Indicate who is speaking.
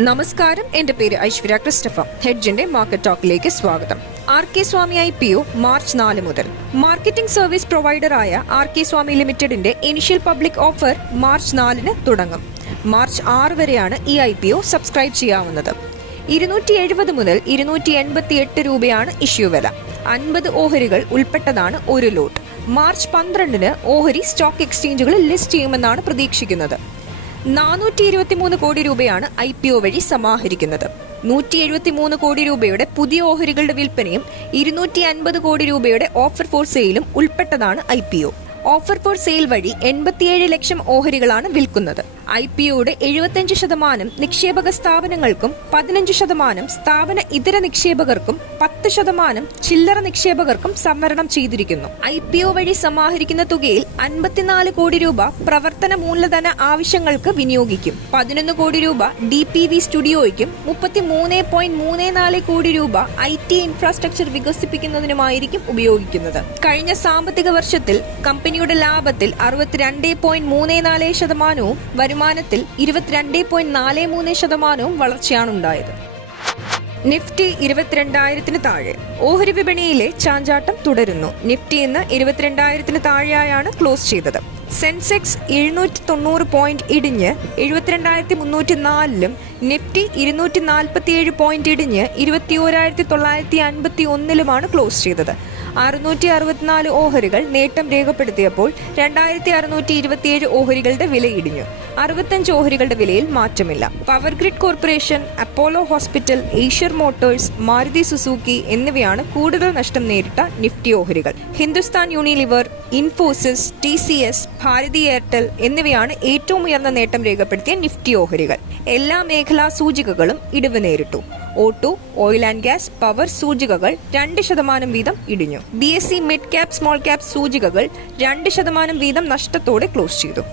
Speaker 1: നമസ്കാരം. എന്റെ പേര് ഐശ്വര്യ ക്രിസ്റ്റഫ ഹെഡ്ജിന്റെ മാർക്കറ്റ് ടോക്കിലേക്ക് സ്വാഗതം. R K Swamy I P O March നാല് മുതൽ. മാർക്കറ്റിംഗ് സർവീസ് പ്രൊവൈഡറായ ആർ കെ സ്വാമി ലിമിറ്റഡിന്റെ ഇനിഷ്യൽ പബ്ലിക് ഓഫർ മാർച്ച് നാലിന് തുടങ്ങും. മാർച്ച് ആറ് വരെയാണ് ഈ ഐ പി ഒ സബ്സ്ക്രൈബ് ചെയ്യാവുന്നത്. ഇരുന്നൂറ്റി എഴുപത് മുതൽ ഇരുന്നൂറ്റി എൺപത്തി എട്ട് രൂപയാണ് ഇഷ്യൂ വില. അൻപത് ഓഹരികൾ ഉൾപ്പെട്ടതാണ് ഒരു ലോട്ട്. മാർച്ച് പന്ത്രണ്ടിന് ഓഹരി സ്റ്റോക്ക് എക്സ്ചേഞ്ചുകളിൽ ലിസ്റ്റ് ചെയ്യുമെന്നാണ് പ്രതീക്ഷിക്കുന്നത്. നാനൂറ്റി ഇരുപത്തിമൂന്ന് കോടി രൂപയാണ് ഐ പി ഒ വഴി സമാഹരിക്കുന്നത്. നൂറ്റി എഴുപത്തിമൂന്ന് കോടി രൂപയുടെ പുതിയ ഓഹരികളുടെ വിൽപ്പനയും ഇരുന്നൂറ്റി അൻപത് കോടി രൂപയുടെ ഓഫർ ഫോർ സെയിലും ഉൾപ്പെട്ടതാണ് I P O. Offer for sale വഴി എൺപത്തിയേഴ് ലക്ഷം ഓഹരികളാണ് വിൽക്കുന്നത്. ഐ പി ഒയുടെ എഴുപത്തിയഞ്ച് ശതമാനം നിക്ഷേപക സ്ഥാപനങ്ങൾക്കും പതിനഞ്ച് ശതമാനം സ്ഥാപന ഇതര നിക്ഷേപകർക്കും പത്ത് ശതമാനം ചില്ലറ നിക്ഷേപകർക്കും സംവരണം ചെയ്തിരിക്കുന്നു. ഐ പി ഒ വഴി സമാഹരിക്കുന്ന തുകയിൽ അൻപത്തിനാല് കോടി രൂപ പ്രവർത്തന മൂലധന ആവശ്യങ്ങൾക്ക് വിനിയോഗിക്കും. പതിനൊന്ന് കോടി രൂപ ഡി പി വി സ്റ്റുഡിയോയ്ക്കും മുപ്പത്തിമൂന്ന് പോയിന്റ് മൂന്ന് നാല് കോടി രൂപ ഐ ടി ഇൻഫ്രാസ്ട്രക്ചർ വികസിപ്പിക്കുന്നതിനുമായിരിക്കും ഉപയോഗിക്കുന്നത്. കഴിഞ്ഞ സാമ്പത്തിക വർഷത്തിൽ കമ്പനിയുടെ ലാഭത്തിൽ അറുപത്തിരണ്ട് പോയിന്റ് മൂന്ന് നാല് ശതമാനവും വരുമാനത്തിൽ ഇരുപത്തിരണ്ട് പോയിന്റ് നാല് മൂന്ന് ശതമാനവും വളർച്ചയാണ് ഉണ്ടായത് നിഫ്റ്റി ഇരുപത്തിരണ്ടായിരത്തിന് താഴെ. ഓഹരി വിപണിയിലെ ചാഞ്ചാട്ടം തുടരുന്നു. നിഫ്റ്റി ഇന്ന് ഇരുപത്തിരണ്ടായിരത്തിന് താഴെയായാണ് ക്ലോസ് ചെയ്തത്. സെൻസെക്സ് എഴുന്നൂറ്റി തൊണ്ണൂറ് പോയിന്റ് ഇടിഞ്ഞ് എഴുപത്തിരണ്ടായിരത്തി മുന്നൂറ്റി നാലിലും നിഫ്റ്റി ഇരുന്നൂറ്റി നാൽപ്പത്തിയേഴ് പോയിന്റ് ഇടിഞ്ഞ് ഇരുപത്തി ഓരായിരത്തി തൊള്ളായിരത്തി അൻപത്തി ഒന്നിലുമാണ് ക്ലോസ് ചെയ്തത്. അറുന്നൂറ്റി അറുപത്തിനാല് ഓഹരികൾ നേട്ടം രേഖപ്പെടുത്തിയപ്പോൾ രണ്ടായിരത്തി അറുന്നൂറ്റി ഇരുപത്തിയേഴ് ഓഹരികളുടെ വില ഇടിഞ്ഞു. അറുപത്തഞ്ച് ഓഹരികളുടെ വിലയിൽ മാറ്റമില്ല. Power grid corporation Apollo hospital Eicher Motors Maruti Suzuki എന്നിവയാണ് കൂടുതൽ നഷ്ടം നേരിട്ട നിഫ്റ്റി ഓഹരികൾ. Hindustan Unilever Infosys T C S Bharti Airtel എന്നിവയാണ് ഏറ്റവും ഉയർന്ന നേട്ടം രേഖപ്പെടുത്തിയ നിഫ്റ്റി ഓഹരികൾ. എല്ലാ മേഖലാ സൂചികകളും ഇടിവ് നേരിട്ടു. Auto oil and gas power സൂചികകൾ രണ്ട് ശതമാനം വീതം ഇടിഞ്ഞു. B S C mid cap small cap സൂചികകൾ രണ്ട് ശതമാനം വീതം നഷ്ടത്തോടെ ക്ലോസ് ചെയ്തു.